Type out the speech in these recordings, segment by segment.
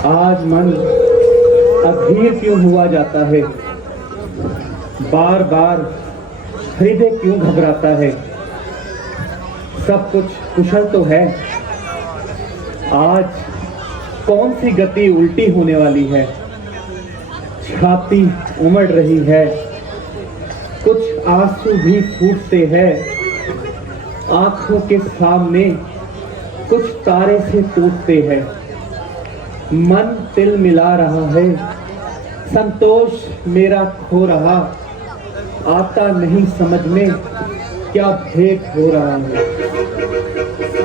आज मन अधीर क्यों हुआ जाता है, बार बार हृदय क्यों घबराता है। सब कुछ कुशल तो है, आज कौन सी गति उल्टी होने वाली है। छाती उमड़ रही है, कुछ आंसू भी फूटते हैं। आंखों के सामने कुछ तारे से टूटते हैं। मन तिल मिला रहा है, संतोष मेरा खो रहा। आता नहीं समझ में क्या भेद हो रहा है।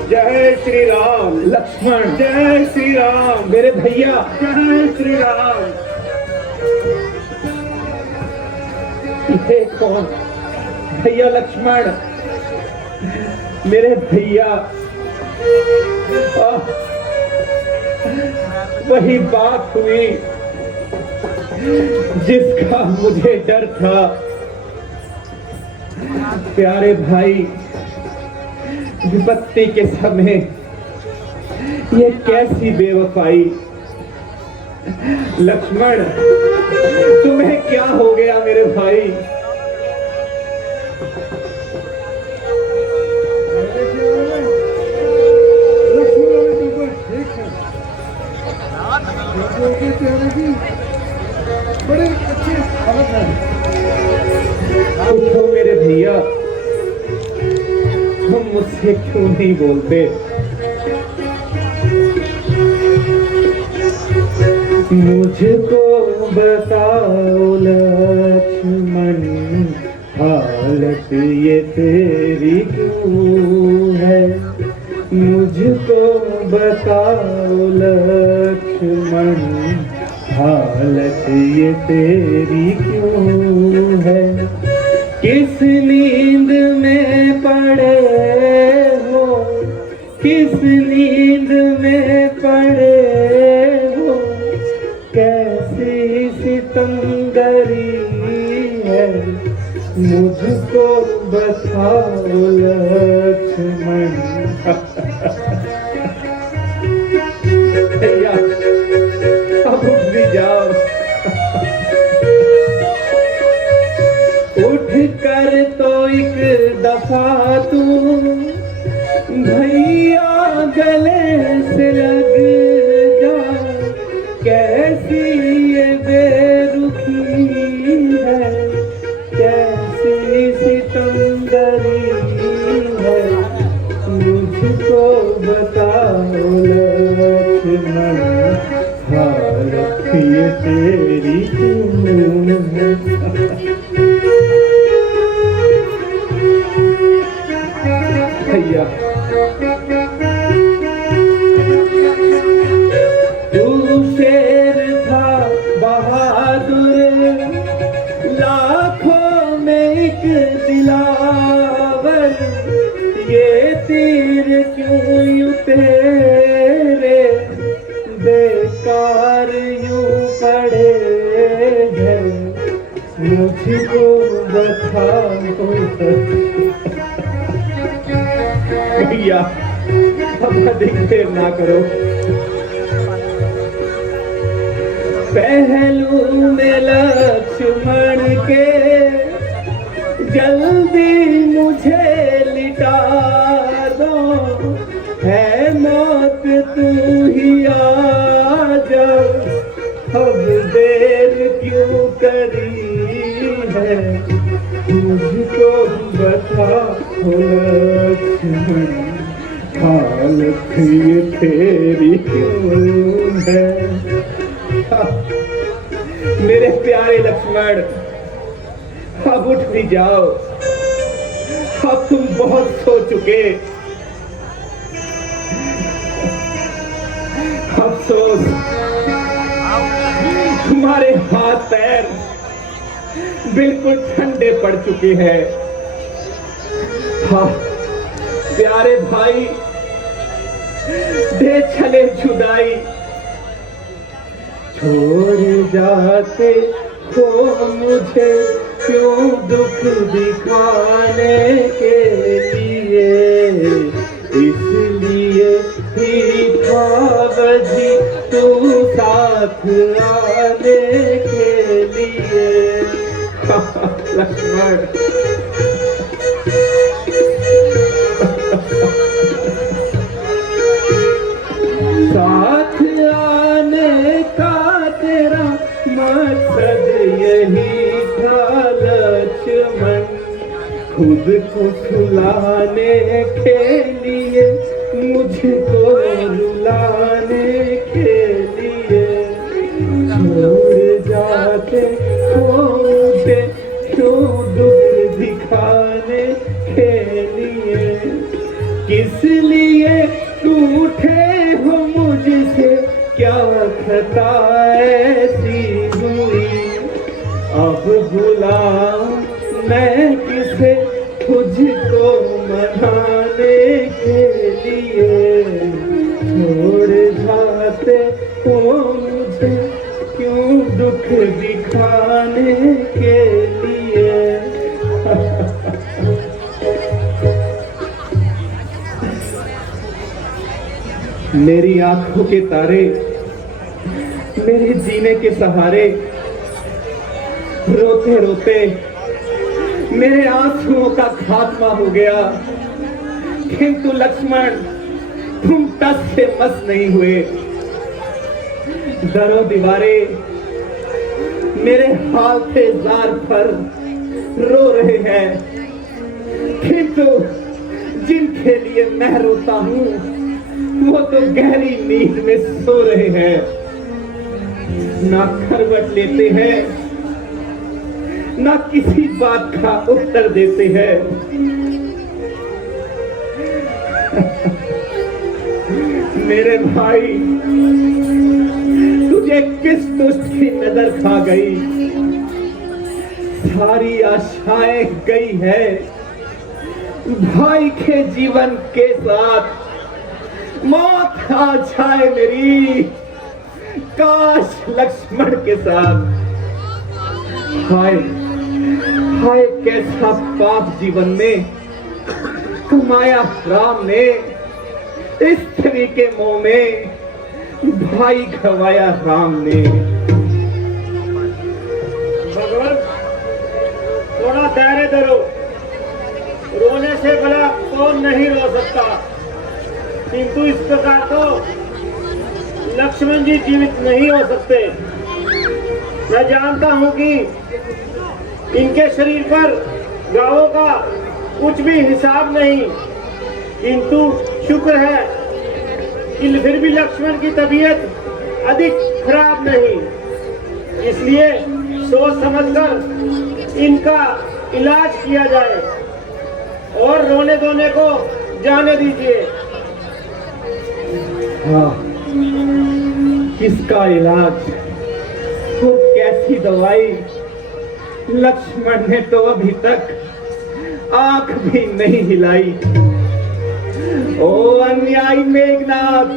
जय श्री राम। लक्ष्मण जय श्री राम। मेरे भैया जय श्री राम। ये कौन? भैया लक्ष्मण, मेरे भैया। वही बात हुई जिसका मुझे डर था। प्यारे भाई, विपत्ति के समय ये कैसी बेवफाई। लक्ष्मण, तुम्हें क्या हो गया मेरे भाई? बड़े अच्छी हालत है। पूछो मेरे भैया, तुम मुझसे क्यों नहीं बोलते? मुझको बताओ लक्ष्मण, हालत ये तेरी क्यों है? मुझको बताओ लक्ष्मण, हालत ये तेरी क्यों है? किस नींद में पड़े हो, किस नींद में पड़े हो? कैसी सितमगरी है, मुझको बताओ लक्ष्मण। भैया, अब उठ भी जाओ। उठ कर तो एक दफा तू भैया गले से लग जा। कैसी ये बेरुखी है, कैसी सितमगरी है, मुझको बताओ लक्ष्मण, हालत ये तेरी क्यों है? भैया, तू शेर था बहादुर, लाखों में एक दिलावर। ये तीर क्यों यूं तेरे बेकार यूं पड़े हैं, मुझको बताओ। भैया, अब अधिक देर ना करो। पहलू में लक्ष्मण के जल्दी मुझे लिटा दो। है मौत तू ही आ जा, अब देर क्यों करी है, मुझको बताओ लक्ष्मण, हालत ये तेरी क्यों है? मेरे प्यारे लक्ष्मण, अब उठ भी जाओ। अब तुम बहुत सो चुके। अफसोस, तुम्हारे हाथ पैर बिल्कुल ठंडे पड़ चुके हैं। हाँ प्यारे भाई, दे चले जुदाई। छोड़ जाते हो मुझे क्यों दुख दिखाने के लिए, इसलिए ही था वही तू सा साथ आने के लिए। लक्ष्मण साथ आने का तेरा मकसद यही था लक्ष्मण, खुद को सुलाने के लिए, मुझको रुलाने के लिए। छोड़ जाते हो मुझे क्यों दुख दिखाने के लिए, किस लिए रूठे हो मुझसे, क्या खता ऐसी हुई। अब बुलाऊं मैं किसे तुझको मनाने के लिए, छोड़ जाते हो मुझे क्यों दुख दिखाने के लिए। मेरी आंखों के तारे मेरे जीने के सहारे, रोते रोते मेरे आंसुओं का खात्मा हो गया। किंतु लक्ष्मण तुम टस से मस नहीं हुए। दरो दीवारे मेरे हाल से जार पर रो रहे हैं, किंतु जिनके लिए मैं रोता हूं वो तो गहरी नींद में सो रहे हैं, ना करवट लेते हैं, ना किसी बात का उत्तर देते हैं। मेरे भाई तुझे किस दुष्ट की नजर खा गई, सारी आशाएं गई है भाई के जीवन के साथ। मौत आ जाए मेरी काश लक्ष्मण के साथ। हाय हाय कैसा पाप जीवन में कमाया राम ने, स्त्री के मोह में भाई खवाया राम ने। भगवान थोड़ा धैर्य धरो, रोने से भला कौन नहीं रो सकता, किंतु इस प्रकार तो लक्ष्मण जी जीवित नहीं हो सकते। मैं जानता हूं कि इनके शरीर पर घावों का कुछ भी हिसाब नहीं, किंतु शुक्र है कि फिर भी लक्ष्मण की तबीयत अधिक खराब नहीं, इसलिए सोच समझकर इनका इलाज किया जाए और रोने धोने को जाने दीजिए। हाँ, किसका इलाज और कैसी दवाई, लक्ष्मण ने तो अभी तक आंख भी नहीं हिलाई। ओ अन्यायी मेघनाथ,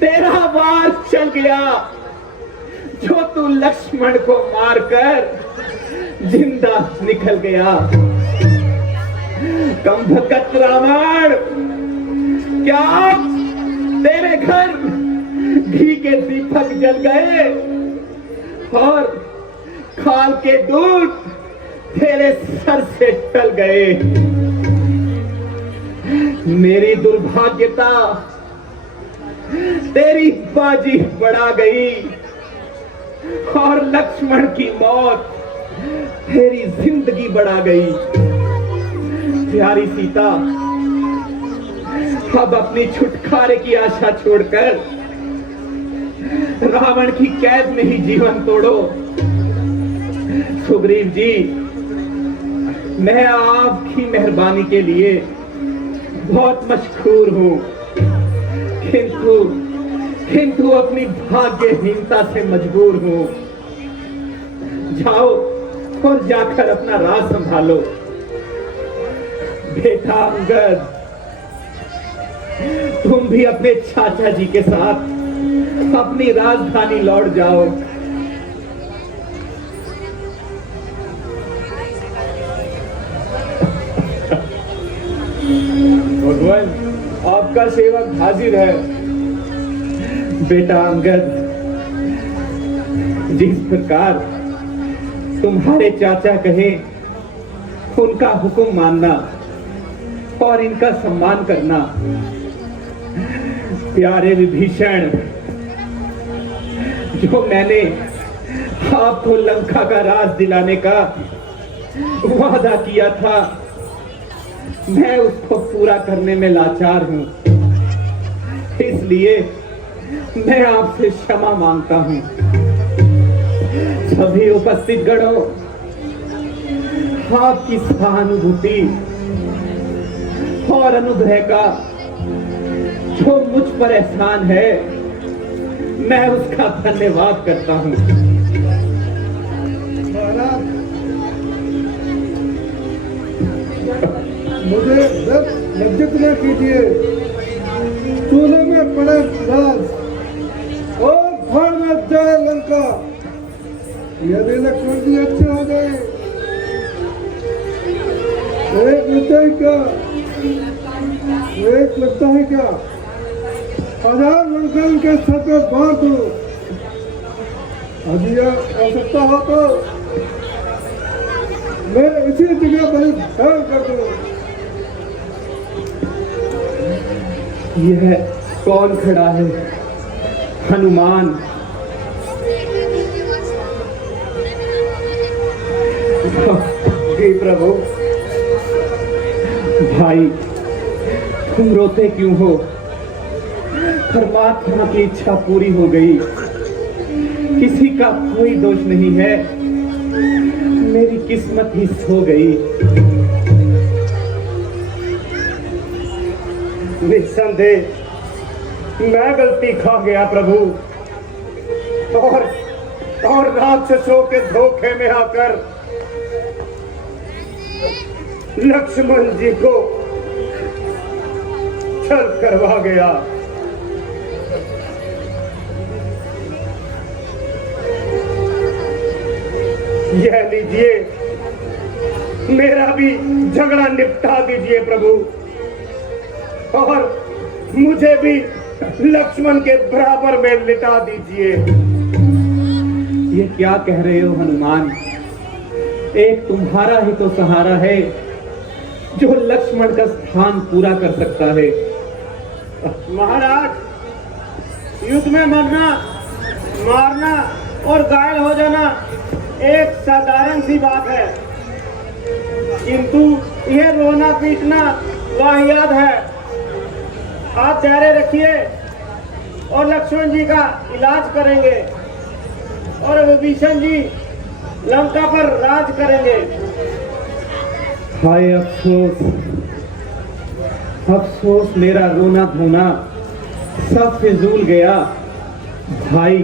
तेरा वार चल गया, जो तू लक्ष्मण को मारकर जिंदा निकल गया। कंभकत रावण, क्या तेरे घर घी के दीपक जल गए और खाल के दूध तेरे सर से टल गए। मेरी दुर्भाग्यता तेरी बाजी बढ़ा गई और लक्ष्मण की मौत तेरी जिंदगी बढ़ा गई। प्यारी सीता, अब अपनी छुटकारे की आशा छोड़कर रावण की कैद में ही जीवन तोड़ो। सुग्रीव जी, मैं आपकी मेहरबानी के लिए बहुत मशहूर हूं, किंतु अपनी भाग्यहीनता से मजबूर हूं। जाओ और जाकर अपना राज संभालो। बेटा अंगद, तुम भी अपने चाचा जी के साथ अपनी राजधानी लौट जाओ। भगवान, आपका सेवक हाजिर है। बेटा अंगद, जिस प्रकार तुम्हारे चाचा कहे उनका हुक्म मानना और इनका सम्मान करना। प्यारे विभीषण, जो मैंने आपको लंका का राज दिलाने का वादा किया था, मैं उसको पूरा करने में लाचार हूं। इसलिए मैं आपसे क्षमा मांगता हूं। सभी उपस्थित गणों, आपकी सहानुभूति और अनुग्रह का जो मुझ पर एहसान है, मैं उसका धन्यवाद करता हूं। महाराज, मुझे लज्जित न कीजिए। चूल्हे में पड़े राज और भाड़ में जाए लंका। यदि लक्ष्मण जी अच्छे हो गए, एक लगता है क्या, एक लगता है क्या 1000 लंका उनके सर पे बांध दो। अभी यह आवश्यकता हो तो मैं इसी जगह बलिदान कर दूं। यह कौन खड़ा है? हनुमान। हे प्रभु, भाई तुम रोते क्यों हो? परमात्मा की इच्छा पूरी हो गई, किसी का कोई दोष नहीं है। मेरी किस्मत ही सो गई। निस्संदेह मैं गलती खा गया प्रभु, और राक्षसों के धोखे में आकर लक्ष्मण जी को छल करवा गया। यह लीजिए, मेरा भी झगड़ा निपटा दीजिए प्रभु, और मुझे भी लक्ष्मण के बराबर में लिटा दीजिए। ये क्या कह रहे हो हनुमान? एक तुम्हारा ही तो सहारा है जो लक्ष्मण का स्थान पूरा कर सकता है। महाराज, युद्ध में मरना, मारना और घायल हो जाना एक साधारण सी बात है, किंतु यह रोना पीटना वाहियात है। आप धैर्य रखिए और लक्ष्मण जी का इलाज करेंगे और विभीषण जी लंका पर राज करेंगे। हाय अफसोस, अफसोस, मेरा रोना धोना सब फिजूल गया। भाई,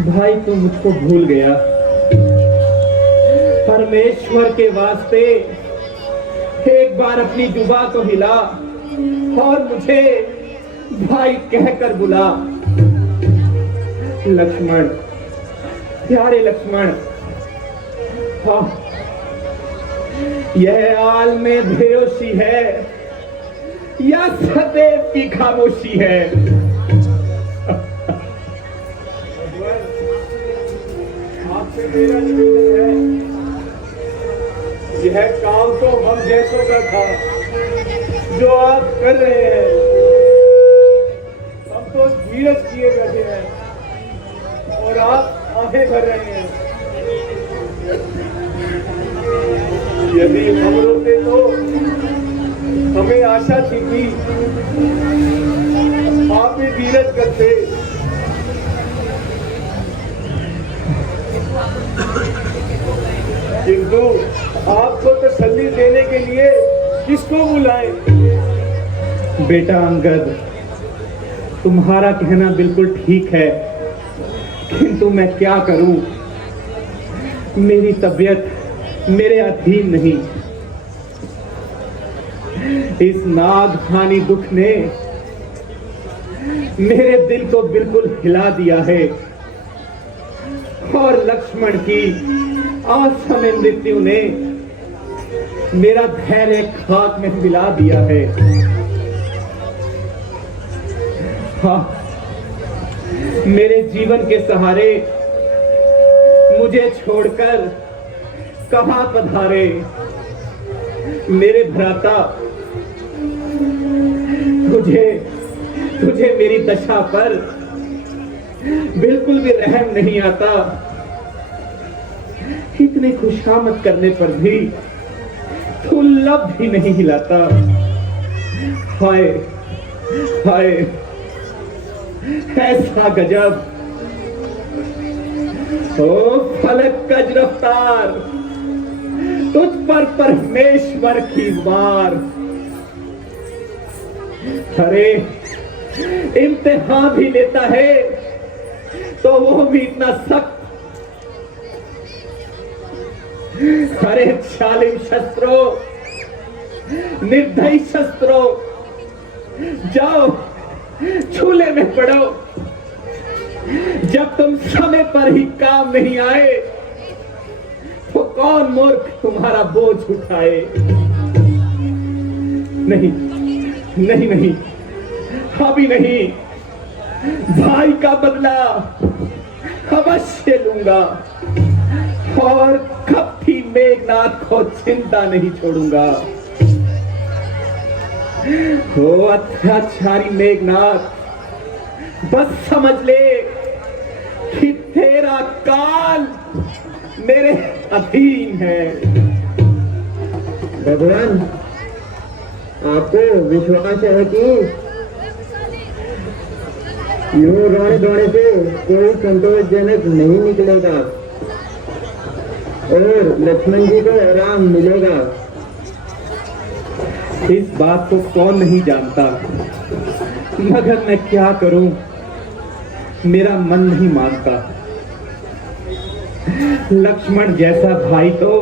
भाई तू मुझको भूल गया। परमेश्वर के वास्ते एक बार अपनी जुबा तो हिला और मुझे भाई कहकर बुला। लक्ष्मण, प्यारे लक्ष्मण, हाँ, यह आल में बेहोशी है या सदैव की खामोशी है? आपसे मेरा निवेदन है, यह काम तो हम जैसों का था जो आप कर रहे हैं। हम तो धीरज किए बैठे हैं और आप आंखें भर रहे हैं। यदि हम रोते तो हमें आशा थी कि आप भी धीरज करते। किंतु आपको तसल्ली देने के लिए किसको बुलाएं? बेटा अंगद, तुम्हारा कहना बिल्कुल ठीक है, किंतु मैं क्या करूं? मेरी तबीयत मेरे अधीन नहीं। इस नागहानी दुख ने मेरे दिल को बिल्कुल हिला दिया है और लक्ष्मण की असमय मृत्यु ने मेरा धैर्य खाक में मिला दिया है। हाँ, मेरे जीवन के सहारे मुझे छोड़कर कहां पधारे मेरे भ्राता। तुझे तुझे मेरी दशा पर बिल्कुल भी रहम नहीं आता। इतने खुशामद करने पर भी तू लब भी नहीं हिलाता। हाय हाय, ऐसा गजब। ओ फलक कज रफ्तार, तुझ पर परमेश्वर की वार। अरे इम्तिहान भी लेता है तो वो भी इतना सख्त। अरे शालिम शस्त्रों, निर्दयी शस्त्रों, जाओ चूल्हे में पड़ो। जब तुम समय पर ही काम नहीं आए तो कौन मूर्ख तुम्हारा बोझ उठाए। नहीं नहीं नहीं, अभी नहीं। भाई का बदला अवश्य लूंगा और कभी मेघनाथ को चिंता नहीं छोड़ूंगा। ओ अत्याचारी मेघनाथ, बस समझ ले कि तेरा काल मेरे अधीन है। भगवान, आपको विश्वास है कि यूं रोने धोने से कोई संतोषजनक नहीं निकलेगा और लक्ष्मण जी को आराम मिलेगा। इस बात को कौन नहीं जानता, मगर मैं क्या करूं, मेरा मन नहीं मानता। लक्ष्मण जैसा भाई तो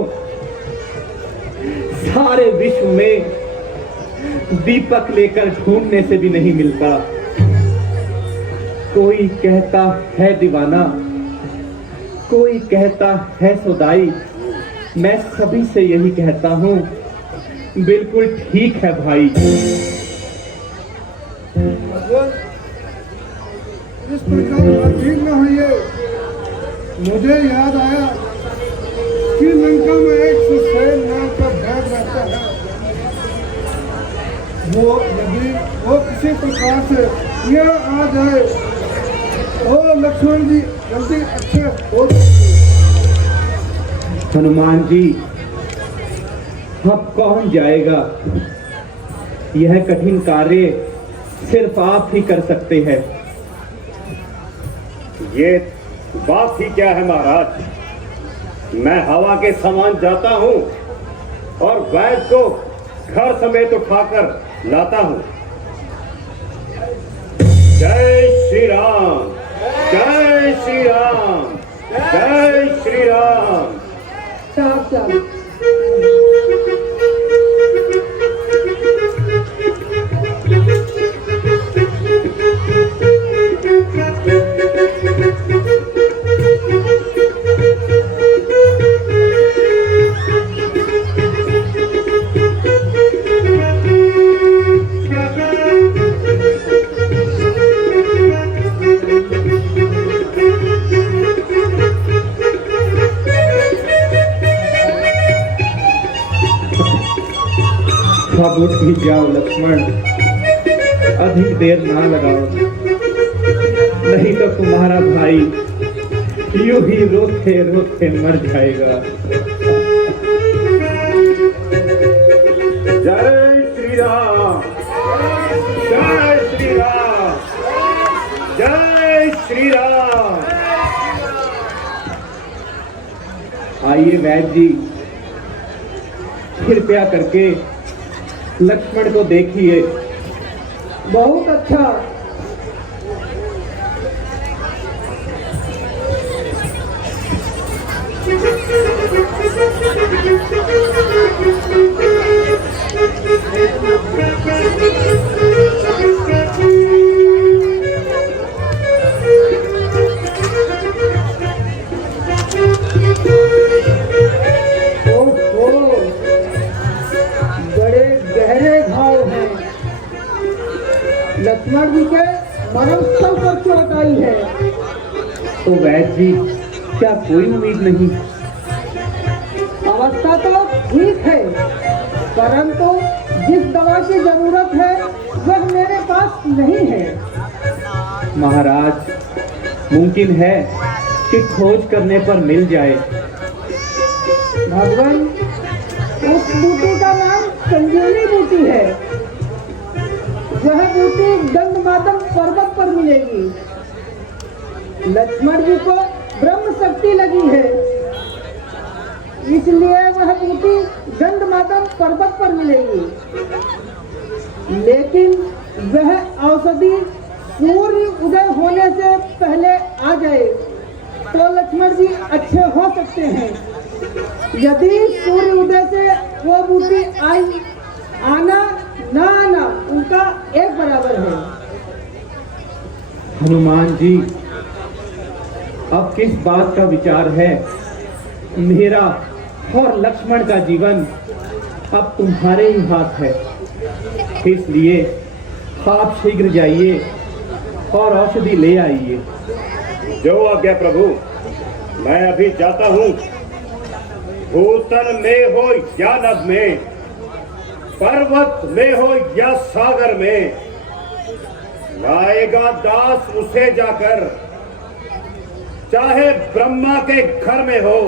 सारे विश्व में दीपक लेकर ढूंढने से भी नहीं मिलता। कोई कहता है दीवाना, कोई कहता है सुदाई। मैं सभी से यही कहता हूं, बिल्कुल ठीक है भाई। भगवान, इस प्रकार अधीर न होइए। मुझे याद आया कि लंका में एक सुसैन नाम का भैद रहता है। वो यदि वो किसी प्रकार से यहाँ आ जाए तो लक्ष्मण जी जल्दी अच्छे हो सकते। हनुमान जी, अब कौन जाएगा? यह कठिन कार्य सिर्फ आप ही कर सकते हैं। ये बात ही क्या है महाराज, मैं हवा के समान जाता हूं और वैद को घर समेत उठाकर लाता हूं। जय श्री राम, जय श्री राम, जय श्री राम। अब उठ भी जाओ लक्ष्मण, अधिक देर ना लगाओ, नहीं तो तुम्हारा भाई यूं ही रोते रोते मर जाएगा। जय श्री राम, जय श्री राम, जय श्री राम। आइए वैद्य जी, कृपया करके लक्ष्मण को देखिए। बहुत अच्छा। बड़े गहरे घाव हैं। लक्ष्मण जी के मरम स्थल पर चोट आई है। तो वैद्य जी, क्या कोई उम्मीद नहीं? अवस्था तो ठीक है, परंतु जिस दवा की जरूरत है वह मेरे पास नहीं है। महाराज, मुमकिन है कि खोज करने पर मिल जाए। भगवान, उस बूटी का नाम संजीवनी बूटी है। वह बूटी गंधमादन पर्वत पर मिलेगी। लक्ष्मण जी को ब्रह्म शक्ति लगी है, इसलिए वह बूटी गंधमादन पर्वत पर मिलेगी। लेकिन वह औषधि सूर्य उदय होने से पहले आ जाए तो लक्ष्मण जी अच्छे हो सकते हैं। यदि सूर्य उदय से वो बूटी आई, आना ना आना उनका एक बराबर है। हनुमान जी, अब किस बात का विचार है? मेरा और लक्ष्मण का जीवन अब तुम्हारे ही हाथ है, इसलिए आप शीघ्र जाइए और औषधि ले आइए। जो आज्ञा प्रभु, मैं अभी जाता हूँ। भूतल में हो या नभ में, पर्वत में हो या सागर में, लाएगा दास उसे जाकर, चाहे ब्रह्मा के घर में हो।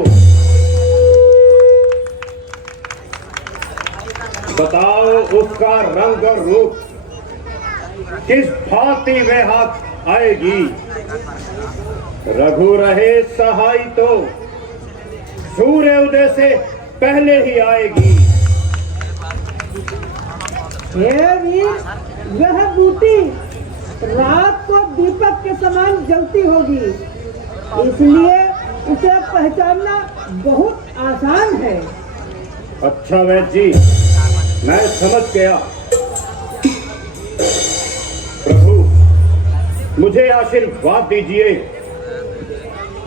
बताओ उसका रंग और रूप किस भांति वे हाथ आएगी। रघु रहे सहाय तो सूर्य उदय से पहले ही आएगी। हे वीर, वह बूटी रात को दीपक के समान जलती होगी, इसलिए उसे पहचानना बहुत आसान है। अच्छा वैद्य जी, मैं समझ गया। प्रभु, मुझे आशीर्वाद दीजिए।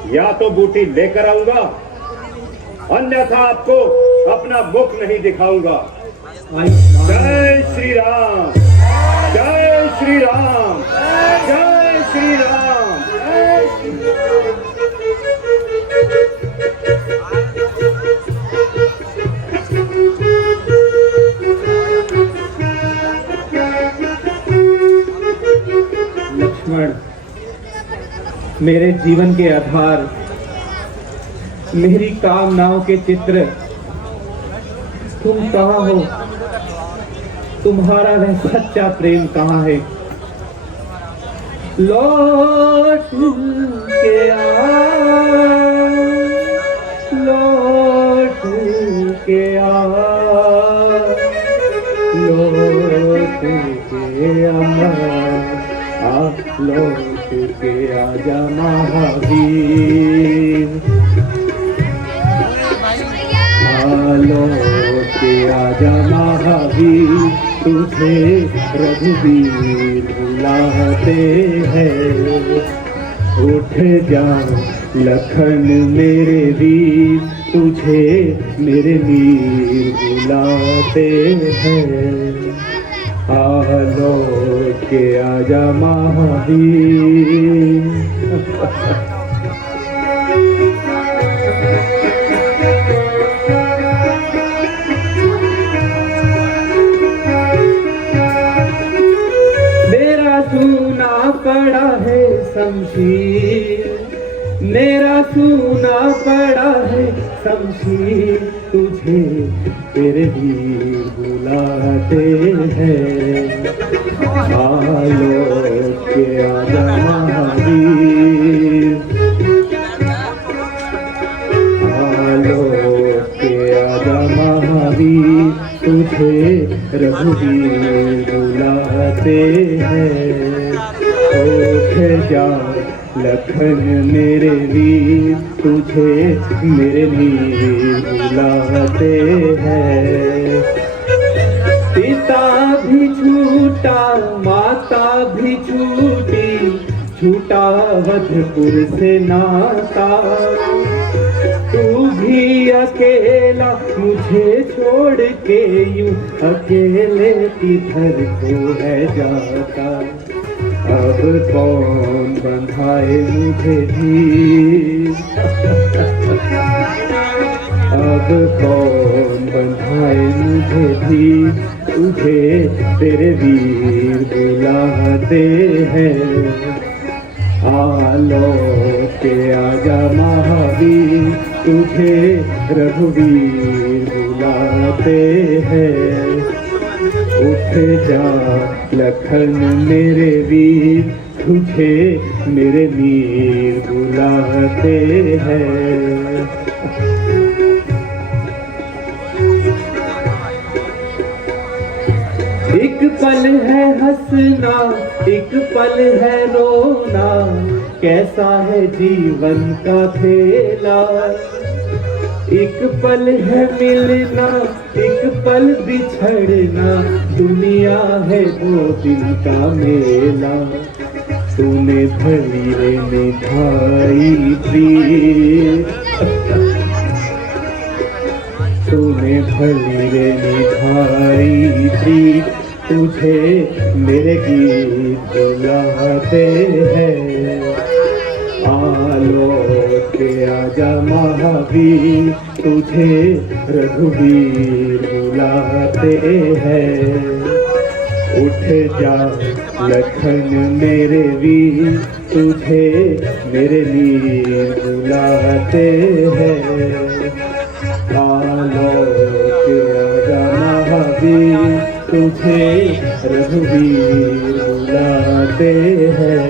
या तो बूटी लेकर आऊंगा, अन्यथा आपको अपना मुख नहीं दिखाऊंगा। जय श्री राम, जय श्री राम, जय श्री राम, जय श्री राम। लक्ष्मण, मेरे जीवन के आधार, मेरी कामनाओं के चित्र, तुम कहाँ हो? तुम्हारा वह सच्चा प्रेम कहाँ है? लौट के आ, लौट के आ, लौट के आ, लौट के आजा महावीर, लौट के आजा महावीर, तुझे रघुवीर बुलाते हैं। उठ जा लखन मेरे वीर, तुझे मेरे वीर बुलाते हैं। लौट के आजा महावीर। मेरा सूना पड़ा है शमशीर, मेरा सूना पड़ा है शमशीर, तुझे तेरे वीर बुलाते हैं। लौट के आजा महावीर, लौट के आजा महावीर, तुझे रघुवीर बुलाते हैं। उठ जा लखन मेरे वीर, तुझे मेरे वीर बुलाते हैं। पिता भी छूटा, माता भी छूटी, छूटा वधपुर से नाता। तू भी अकेला मुझे छोड़ के यूं अकेले किधर को है जाता। अब कौन बंधाए मुझे भी, अब कौन बंधाए मुझे भी, तुझे तेरे वीर बुलाते हैं। आलो के आजा महावीर, तुझे रघुवीर बुलाते हैं। उठ जा लखन मेरे वीर, तुझे मेरे वीर बुलाते हैं। एक पल है हंसना, एक पल है रोना, कैसा है जीवन का खेला। एक पल है मिलना, एक पल बिछड़ना, दुनिया है दो दिन का मेला। तूने भली रे मिठाई प्रीत, तूने भली रे मिठाई प्रीत, तुझे मेरे गीत बुलाते हैं। आलो के आजा महावीर, तुझे रघुवीर बुलाते हैं। उठ जा लखन मेरे वीर, तुझे मेरे वीर बुलाते हैं। आलो के आजा महावीर, तुझे रघुवीर बुलाते हैं।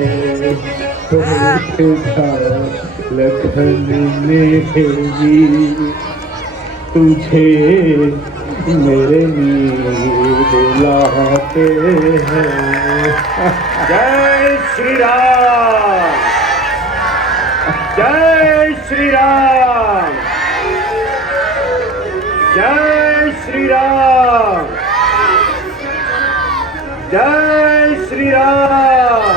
लखन मेरे वीर, तुझे मेरे वीर बुलाते हैं। जय श्री राम, जय श्री राम, जय श्री राम, जय श्री राम,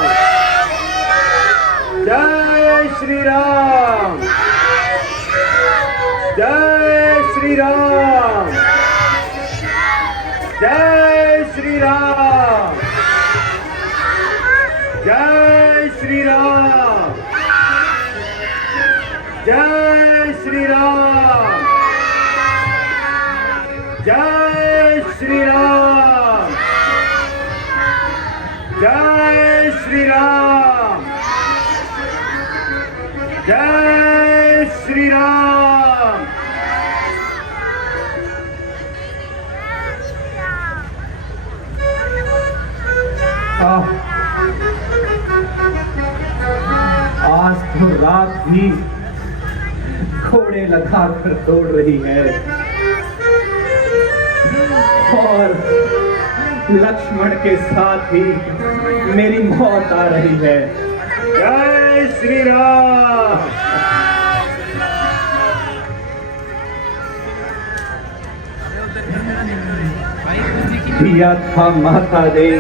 जय श्री राम, जय श्री राम, जय श्री राम, जय श्री राम, जय श्री राम, जय श्री राम, जय श्री राम, जय श्री राम। आज तो रात भी घोड़े लगा कर दौड़ रही है और लक्ष्मण के साथ ही मेरी मौत आ रही है। जय श्री राम। दिया था माता ने,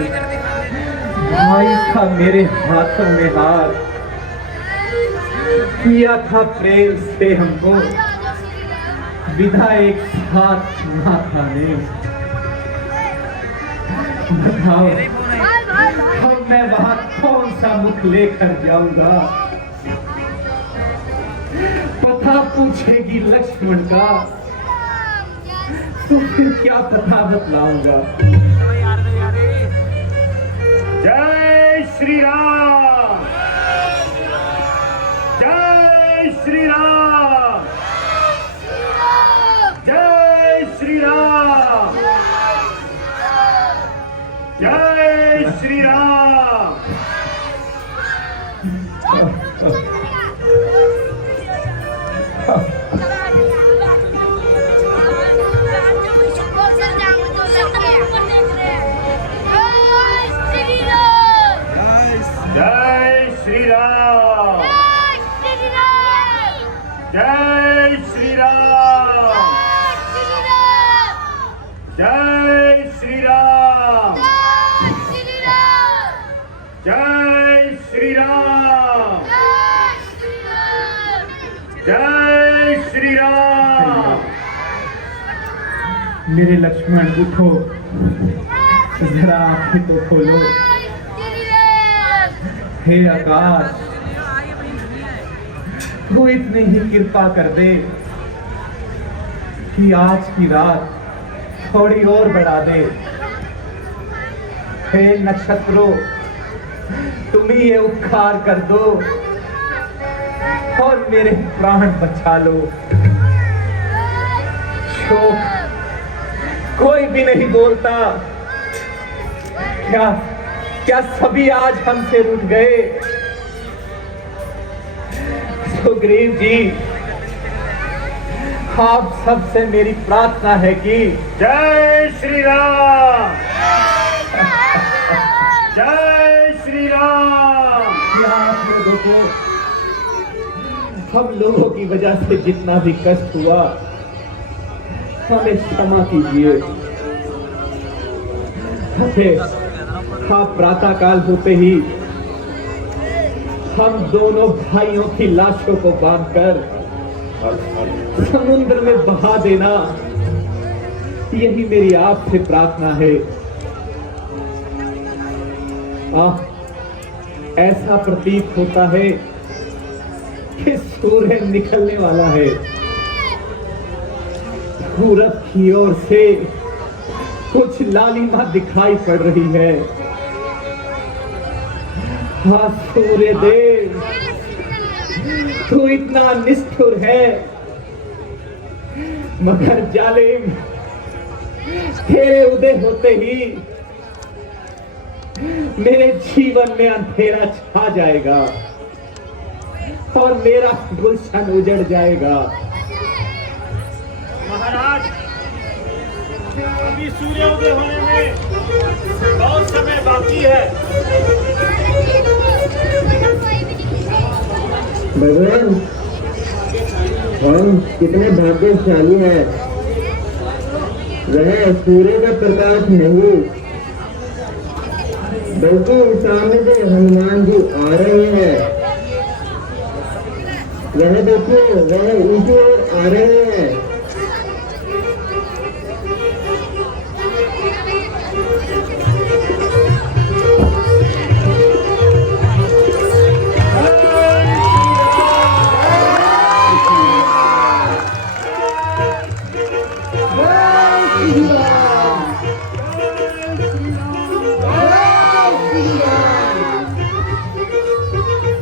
भाई था मेरे हाथों में हाथ, किया था प्रेम से हमको विदा एक साथ माता ने। बताओ अब मैं वहां कौन सा मुख लेकर जाऊंगा। पता पूछेगी लक्ष्मण का तो फिर क्या पता बतलाऊंगा। जय श्री राम, जय श्री राम, जय श्री राम, जय श्री राम। जय श्री राम, जय श्री राम, जय श्री राम, जय श्री राम, जय श्री राम। मेरे लक्ष्मण उठो, जरा आंखें तो खोलो। हे आकाश, तू इतनी ही कृपा कर दे कि आज की रात थोड़ी और बढ़ा दे। हे नक्षत्रों, तुम ही ये उपकार कर दो और मेरे प्राण बचा लो। शोक कोई भी नहीं बोलता। क्या सभी आज हमसे रूठ गए? सुग्रीव जी, आप सबसे मेरी प्रार्थना है कि जय श्री राम, जय श्री राम। आप लोगों को हम लोगों की वजह से जितना भी कष्ट हुआ हमें क्षमा कीजिए। प्रातः काल होते ही हम दोनों भाइयों की लाशों को बांधकर समुद्र में बहा देना, यही मेरी आपसे प्रार्थना है। ऐसा प्रतीत होता है कि सूर्य निकलने वाला है। पूरब की ओर से कुछ लालिमा दिखाई पड़ रही है। हाँ सूर्य देव, तू इतना निष्ठुर है, मगर जालिम, तेरे उदय होते ही मेरे जीवन में अंधेरा छा जाएगा और मेरा गुलशन उजड़ जाएगा। महाराज, अभी सूर्योदय होने में बहुत समय बाकी है। भगवान, हम कितने भाग्यशाली हैं। वह सूर्य का प्रकाश नहीं बल्कि सामने से हनुमान जी आ रहे हैं। वह देखिए, वह इनकी ओर आ रहे हैं।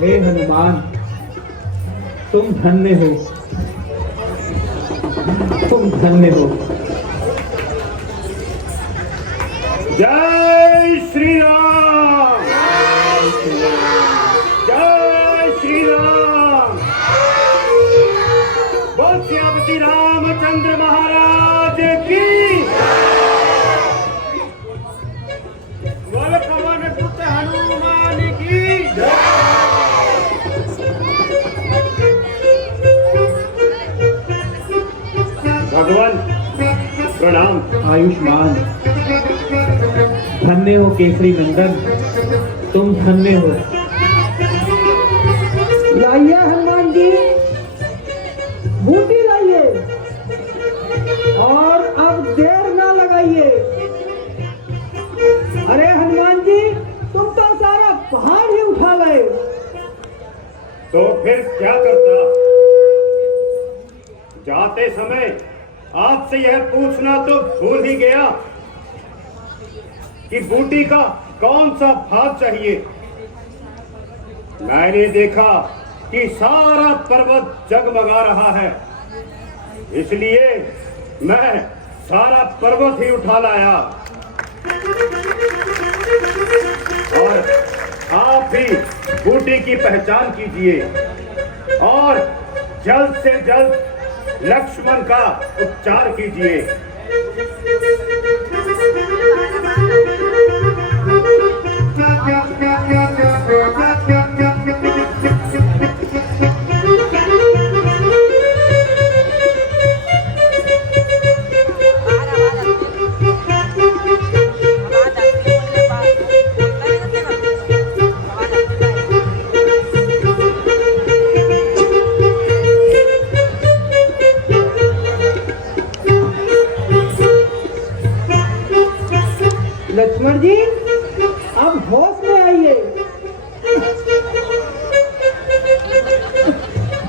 हे हनुमान, तुम धन्य हो, तुम धन्य हो। जय श्री राम, जय श्री राम। बोल श्रीपति रामचंद्र महाराज की, बोल पवन पुत्र हनुमान की जय। भगवान प्रणाम। आयुष्मान, धन्य हो केसरी नंदन, तुम धन्य हो। लाइए हनुमान जी, बूटी लाइए और अब देर ना लगाइए। अरे हनुमान जी, तुम तो सारा पहाड़ ही उठा लाए। तो फिर क्या करता? जाते समय आपसे यह पूछना तो भूल ही गया कि बूटी का कौन सा भाग चाहिए। मैंने देखा कि सारा पर्वत जगमगा रहा है, इसलिए मैं सारा पर्वत ही उठा लाया। और आप भी बूटी की पहचान कीजिए और जल्द से जल्द लक्ष्मण का उपचार कीजिए।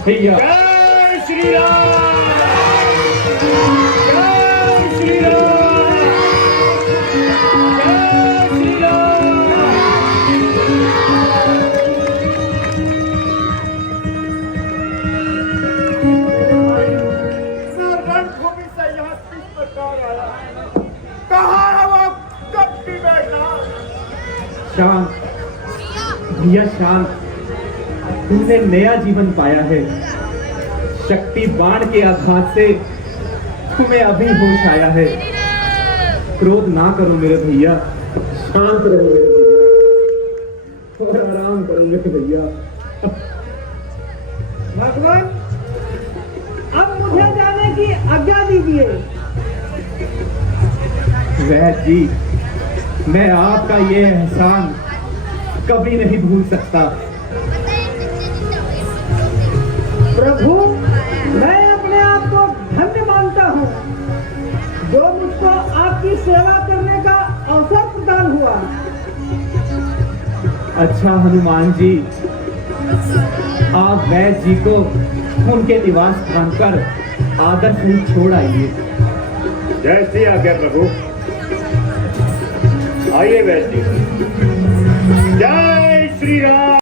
भैया जय श्री राम, जय श्री राम, जय श्री राम। सर रणभूमि से यहाँ किस प्रकार आया, कहाँ है वो कब की बैठा। शांत भैया शांत, तुमने नया जीवन पाया है। शक्ति बाण के आघात से तुम्हें अभी होश आया है। क्रोध ना करो मेरे भैया, शांत रहो मेरे भैया और आराम करो मेरे भैया। भगवान, अब मुझे जाने की आज्ञा दीजिए। वैद्य जी, मैं आपका ये एहसान कभी नहीं भूल सकता। प्रभु, मैं अपने आप को धन्य मानता हूँ जो मुझको आपकी सेवा करने का अवसर प्रदान हुआ। अच्छा हनुमान जी, आप वैद्य जी को उनके निवास स्थान पर आदर से छोड़ आइए। जैसी आज्ञा प्रभु। आइए वैद्य जी। जय श्री राम।